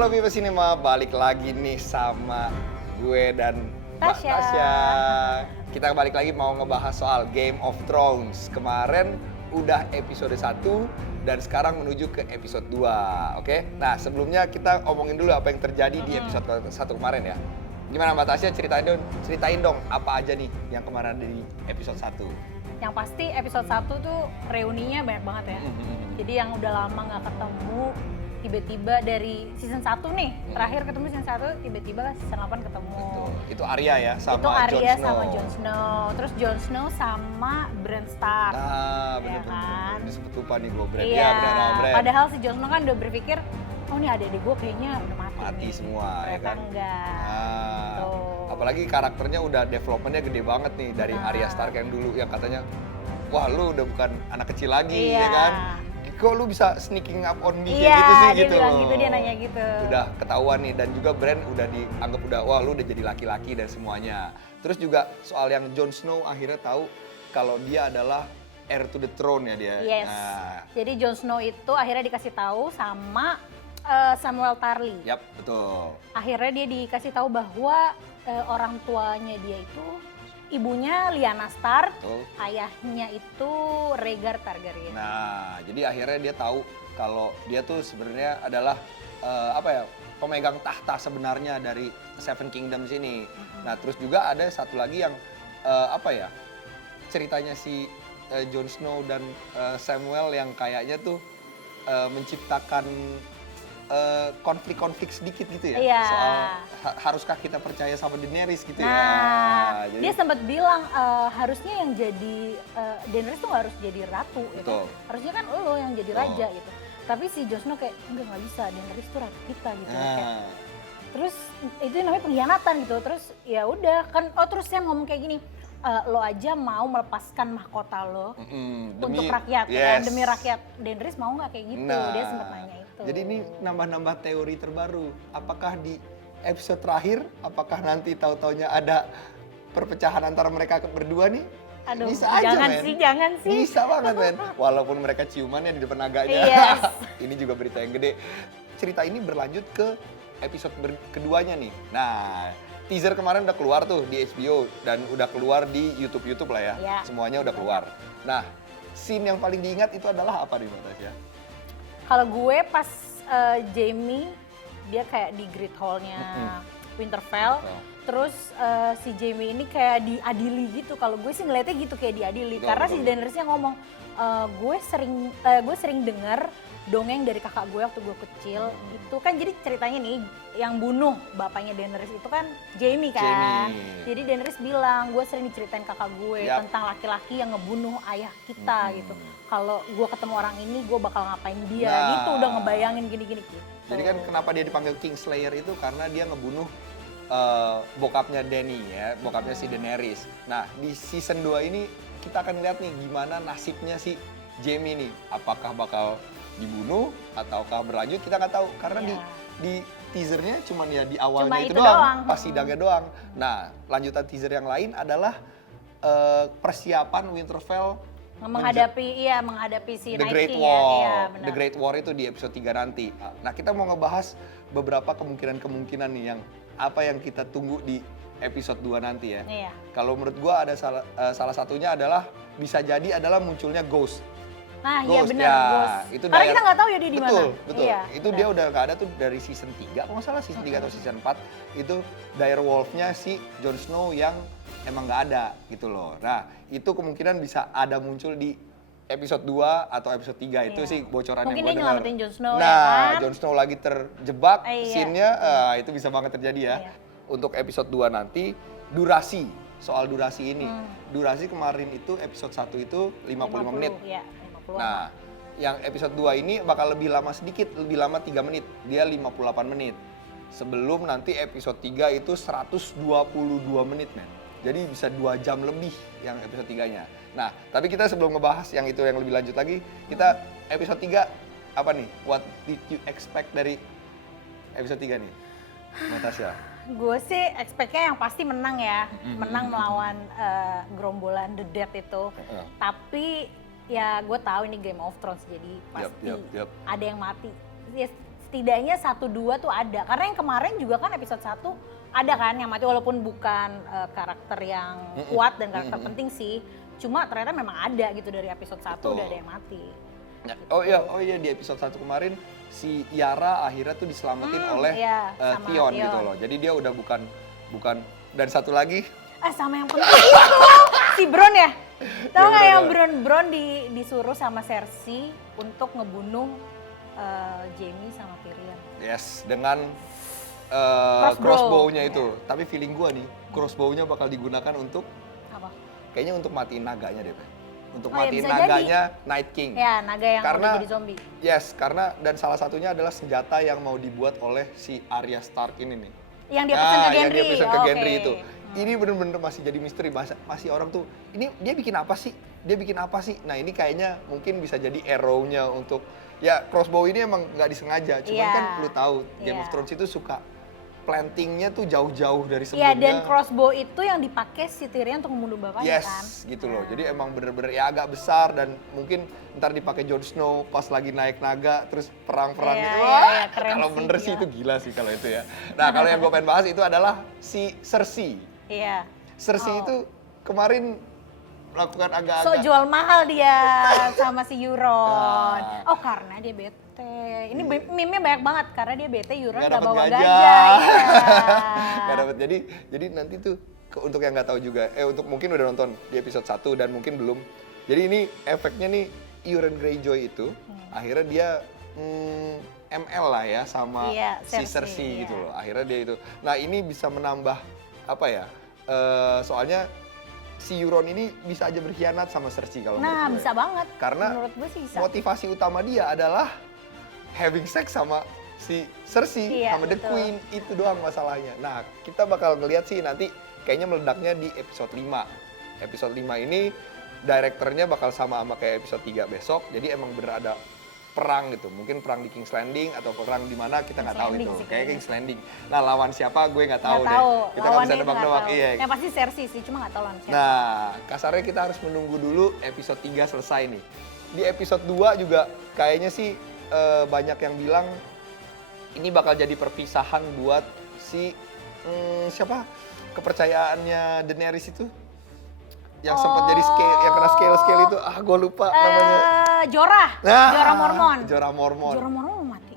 Halo Viva Cinema, balik lagi nih sama gue dan Mbak Tasya. Kita balik lagi mau ngebahas soal Game of Thrones. Kemarin udah episode 1 dan sekarang menuju ke episode 2, oke? Nah sebelumnya kita omongin dulu apa yang terjadi di episode 1 kemarin ya. Gimana Mbak Tasya, ceritain dong apa aja nih yang kemarin ada di episode 1. Yang pasti episode 1 tuh reuninya banyak banget ya. Jadi yang udah lama gak ketemu, tiba-tiba dari season 1 nih, terakhir ketemu season 1, tiba-tiba season 8 ketemu. Betul. Itu Arya ya sama itu Arya Jon Snow. sama Jon Snow. Terus Jon Snow sama Bran Stark. Bener-bener. kan? Disebut lupa nih gue, Bran. Iya, Ya bener sama Bran. padahal si Jon Snow kan udah berpikir, oh nih adik-adik gue kayaknya udah mati. Mati nih. semua ya Ternyata kan. enggak. Tuh. Apalagi karakternya udah developmentnya gede banget nih dari Arya Stark yang dulu yang katanya, wah lu udah bukan anak kecil lagi Iya. ya kan. Kok lu bisa sneaking up on me Iya, kayak gitu sih dia gitu bilang loh. gitu, dia nanya gitu. Udah ketahuan nih dan juga Bran udah dianggap wah lu udah jadi laki-laki dan semuanya. Terus juga soal yang Jon Snow akhirnya tahu kalau dia adalah heir to the throne ya dia. Yes. Nah, Jadi Jon Snow itu akhirnya dikasih tahu sama Samuel Tarly. yap, betul. Akhirnya dia dikasih tahu bahwa orang tuanya dia itu ibunya Lyanna Stark, Betul. ayahnya itu Rhaegar Targaryen. Nah, jadi akhirnya dia tahu kalau dia tuh sebenarnya adalah pemegang tahta sebenarnya dari Seven Kingdoms ini. Nah, terus juga ada satu lagi yang ceritanya si Jon Snow dan Samuel yang kayaknya tuh menciptakan konflik-konflik sedikit gitu ya. Iya. Soal haruskah kita percaya sama Daenerys gitu ya. Nah, Jadi- dia sempat bilang harusnya yang jadi Daenerys tuh nggak harus jadi ratu, gitu. Betul. Harusnya kan lo yang jadi Betul. raja gitu. Tapi si Jon Snow kayak nggak bisa, Daenerys tuh ratu kita gitu. Kayak, Nah, terus itu namanya pengkhianatan gitu. Terus ya udah kan, terus saya ngomong kayak gini, lo aja mau melepaskan mahkota lo untuk rakyat, ya kan? yes. Demi rakyat. Daenerys mau nggak kayak gitu? Nah, Dia sempat nanya itu. Jadi ini nambah-nambah teori terbaru. Apakah di episode terakhir, apakah nanti tahu-taunya ada perpecahan antara mereka berdua nih? Aduh, Bisa aja, jangan men. sih, jangan sih. Bisa banget, men. Walaupun mereka ciumannya di depan naganya. Yes. Ini juga berita yang gede. Cerita ini berlanjut ke episode keduanya nih. Nah, teaser kemarin udah keluar tuh di HBO dan udah keluar di YouTube lah ya. Ya. Semuanya udah keluar. Nah, scene yang paling diingat itu adalah apa nih, Mbak Tasya? Kalau gue pas Jaime dia kayak di Great Hall-nya Winterfell, terus si Jaime ini kayak diadili gitu. Kalau gue sih ngeliatnya gitu, kayak diadili. Betul, Karena betul. si Daenerys-nya ngomong, gue sering dengar dongeng dari kakak gue waktu gue kecil. Itu kan jadi ceritanya nih, yang bunuh bapaknya Daenerys itu kan Jaime kan. Jaime. Jadi Daenerys bilang, gue sering diceritain kakak gue Yap. tentang laki-laki yang ngebunuh ayah kita gitu. Kalau gue ketemu orang ini, gue bakal ngapain dia gitu, udah ngebayangin gini-gini gitu. Jadi kan kenapa dia dipanggil Kingslayer itu karena dia ngebunuh bokapnya Dany ya, bokapnya si Daenerys. Nah, di season 2 ini kita akan lihat nih gimana nasibnya si Jaime nih. Apakah bakal dibunuh ataukah berlanjut, kita nggak tahu karena Iya. di teasernya cuman ya di awalnya Cuma itu itu doang, doang. pas sidangnya doang. Nah, lanjutan teaser yang lain adalah persiapan Winterfell menghadapi si The Night Great King War. ya. Iya, benar. The Great War itu di episode 3 nanti. Nah, kita mau ngebahas beberapa kemungkinan nih yang apa yang kita tunggu di episode 2 nanti ya. Iya. Kalau menurut gua ada salah satunya adalah bisa jadi adalah munculnya Ghost. Nah, iya Ghost, benar, ya. Ghost. Itu Karena daerah- kita nggak tahu ya dia di mana. Betul. Iya, Itu benar. dia udah nggak ada tuh dari season 3, kalau nggak salah season 3 atau season 4. Itu dire wolf-nya si Jon Snow yang emang nggak ada gitu loh. Nah, itu kemungkinan bisa ada muncul di episode 2 atau episode 3. Itu Iya. sih bocoran Mungkin yang dia gue dengar. nyelamatin Jon Snow, Nah, ya kan? Jon Snow lagi terjebak, Iya. scene-nya itu bisa banget terjadi ya. Iya. Untuk episode 2 nanti, soal durasi ini. Durasi kemarin itu episode 1 itu 55 menit. Iya, 50. Nah, yang episode 2 ini bakal lebih lama sedikit, lebih lama 3 menit. Dia 58 menit. Sebelum nanti episode 3 itu 122 menit, men. Jadi bisa 2 jam lebih yang episode 3-nya. Nah, tapi kita sebelum ngebahas yang itu yang lebih lanjut lagi, kita episode 3 apa nih? What did you expect dari episode 3 nih? Natasha. Gue sih expect-nya yang pasti menang ya. Menang melawan gerombolan The Dead itu. Tapi ya gue tahu ini Game of Thrones, jadi pasti Yup. ada yang mati. Ya, setidaknya 1-2 tuh ada. Karena yang kemarin juga kan episode 1 ada kan yang mati walaupun bukan karakter yang kuat dan karakter penting sih. Cuma ternyata memang ada gitu dari episode 1 udah ada yang mati. Ya, oh iya di episode 1 kemarin si Yara akhirnya tuh diselamatin oleh sama Tion gitu loh. Jadi dia udah bukan dan satu lagi sama yang penting itu si Bron ya. Tahu nggak yang Bron disuruh sama Cersei untuk ngebunuh Jaime sama Tyrion. Yes, dengan crossbow-nya itu. Tapi feeling gua nih, crossbow-nya bakal digunakan untuk apa? Kayaknya untuk matiin naganya deh, Pe. Untuk Oh, ya, matiin bisa naganya Night King. Ya, naga yang udah jadi zombie. Yes, karena dan salah satunya adalah senjata yang mau dibuat oleh si Arya Stark ini nih. Yang dia pesen ke Gendry. Yang dia pesen ke Gendry Oke. itu. Ini bener-bener masih jadi misteri, masih orang tuh, ini dia bikin apa sih? Dia bikin apa sih? Nah ini kayaknya mungkin bisa jadi arrow-nya untuk, ya crossbow ini emang nggak disengaja, cuman Iya. kan lu tahu Game Iya. of Thrones itu suka plantingnya tuh jauh-jauh dari Iya, sebelumnya. dan crossbow itu yang dipakai si Tyrion untuk membunuh bapaknya Yes, kan. gitu loh. Jadi emang bener-bener ya agak besar dan mungkin ntar dipakai Jon Snow pas lagi naik naga terus perang-perang Iya, gitu. iya, Wah, iya, keren kalau sih, bener sih gila. itu gila sih kalau itu ya. Nah, kalau yang gue pengen bahas itu adalah si Cersei. Iya. Cersei itu kemarin melakukan So agak-agak jual mahal dia sama si Euron. Nah. Oh karena dia bete. Ini meme-nya banyak banget karena dia bete Euron nggak nggak dapet bawa gajah. gajah. Iya. Nggak dapet. Jadi nanti tuh untuk yang nggak tahu juga, untuk mungkin udah nonton di episode 1 dan mungkin belum. Jadi ini efeknya nih Euron Greyjoy itu akhirnya dia ML lah ya sama Iya, si Cersei, Cersei iya. gitu loh. Akhirnya dia itu. Nah ini bisa menambah apa ya? Soalnya si Euron ini bisa aja berkhianat sama Cersei kalau Nah menurut gue. bisa banget. Karena menurut gue sih bisa. motivasi utama dia adalah having sex sama si Cersei Iya, sama The betul. Queen, itu doang masalahnya. Nah, kita bakal ngeliat sih nanti kayaknya meledaknya di episode 5. Episode 5 ini direkturnya bakal sama kayak episode 3 besok. Jadi emang bener ada perang gitu. Mungkin perang di King's Landing atau perang di mana kita nggak tahu Landing itu. sih Kayak kayaknya. King's Landing. Nah, lawan siapa gue nggak tahu Nggak deh. tahu. Kita nggak bisa Lawannya nebak-nebak. nggak tahu. Iya. Yang pasti Cersei sih, cuma nggak tahu lawan siapa. Nah, kasarnya kita harus menunggu dulu episode 3 selesai nih. Di episode 2 juga kayaknya sih banyak yang bilang ini bakal jadi perpisahan buat si siapa? Kepercayaannya Daenerys itu yang sempat jadi scale, yang kena scale itu, gue lupa namanya. Jorah. Jorah Mormont. Jorah Mormont. Jorah Mormont mati.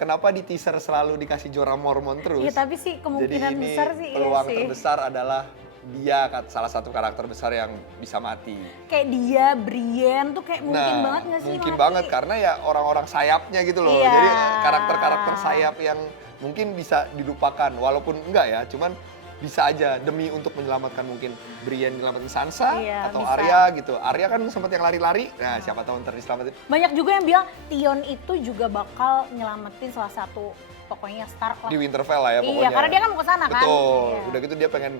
Kenapa di teaser selalu dikasih Jorah Mormont terus? Iya tapi sih kemungkinan Jadi ini besar sih peluang iya sih. terbesar adalah dia salah satu karakter besar yang bisa mati. Kayak dia, Brienne tuh kayak mungkin banget nggak sih mungkin mati? banget karena ya orang-orang sayapnya gitu loh. Iya. Jadi karakter-karakter sayap yang mungkin bisa dilupakan walaupun enggak ya, cuman bisa aja demi untuk menyelamatkan mungkin Brienne nyelamatin Sansa Iya, atau bisa. Arya gitu. Arya kan sempat yang lari-lari. Nah, siapa tahu ntar diselamatin. Banyak juga yang bilang Tion itu juga bakal nyelamatin salah satu pokoknya Stark lah. Di Winterfell lah ya pokoknya. Iya, karena dia kan mau ke sana kan. Betul. Iya. Udah gitu dia pengen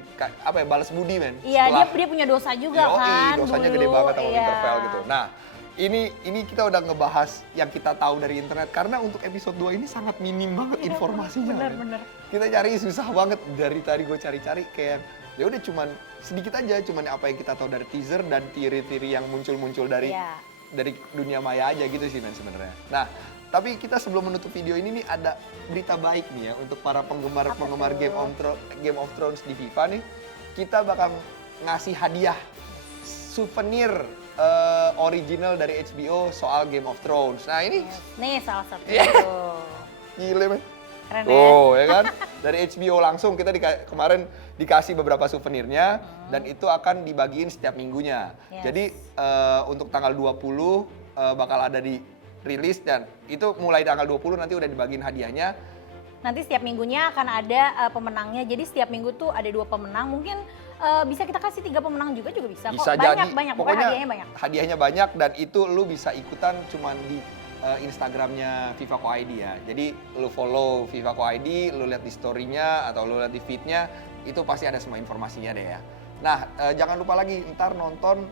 apa ya, balas budi men. Iya, Setelah- dia punya dosa juga Yoi, kan. dosanya dulu. gede banget sama Iya. Winterfell gitu. Nah, ini kita udah ngebahas yang kita tahu dari internet karena untuk episode 2 ini sangat minim banget informasinya. men. Bener. Kita cari susah banget, dari tadi gue cari-cari kayak ya udah cuman sedikit aja, cuman apa yang kita tahu dari teaser dan teori-teori yang muncul-muncul dari Iya. dari dunia maya aja gitu sih men sebenarnya. Nah, tapi kita sebelum menutup video ini nih ada berita baik nih ya untuk para penggemar tuh? Game of Thrones di FIFA nih. Kita bakal ngasih hadiah souvenir original dari HBO soal Game of Thrones. Nah, ini Nih salah satu Iya. itu. gile men. Keren ya. Oh, ya kan? Dari HBO langsung kita kemarin dikasih beberapa souvenirnya dan itu akan dibagiin setiap minggunya. Yes. Jadi untuk tanggal 20 bakal ada di rilis dan itu mulai tanggal 20 nanti udah dibagiin hadiahnya. Nanti setiap minggunya akan ada pemenangnya. Jadi setiap minggu tuh ada 2 pemenang. Mungkin bisa kita kasih 3 pemenang juga bisa, Bisa kok. jadi Banyak. Pokoknya pokoknya hadiahnya banyak. hadiahnya banyak dan itu lu bisa ikutan cuman di Instagramnya FIFA Co ID ya. Jadi lu follow FIFA Co ID, lu lihat di story-nya atau lu lihat di feed-nya, itu pasti ada semua informasinya deh ya. Nah, jangan lupa lagi ntar nonton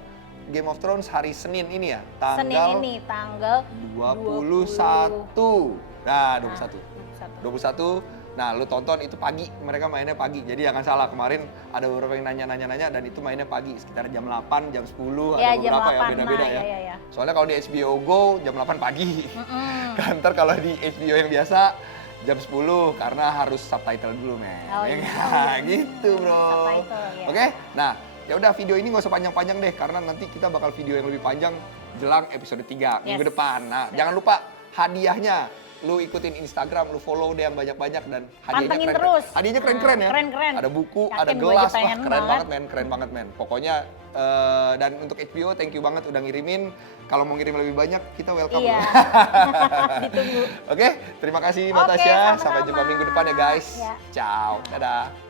Game of Thrones hari Senin ini ya, Senin tanggal ini tanggal 21. Nah, 21. 21. 21. Nah, lu tonton itu pagi, mereka mainnya pagi. Jadi jangan salah, kemarin ada beberapa yang nanya dan itu mainnya pagi, sekitar jam 8, jam 10, Ya, ada jam beberapa 8. ya, beda-beda Nah, ya. iya. Soalnya kalau di HBO Go jam 8 pagi. Kantor kalau di HBO yang biasa jam 10 karena harus subtitle dulu, men. Oh, Ya iya. nggak? Gitu, Bro. Subtitle, ya. Oke? Nah, ya udah video ini nggak usah panjang-panjang deh karena nanti kita bakal video yang lebih panjang jelang episode 3 minggu Yes. depan. Nah, jangan lupa hadiahnya. Lu ikutin Instagram, lu follow deh yang banyak-banyak dan hadiahnya Pantengin keren. terus. Hadiahnya keren-keren ya. Keren-keren. Ada buku, Yakin ada gue gelas, aja wah pengen keren banget. banget men. Pokoknya dan untuk HBO thank you banget udah ngirimin. Kalau mau ngirim lebih banyak kita welcome. Iya. loh. Ditunggu. Oke, terima kasih Oke, Mbak Tasya. sama-sama. Sampai jumpa minggu depan ya guys. Ya. Ciao. Dadah.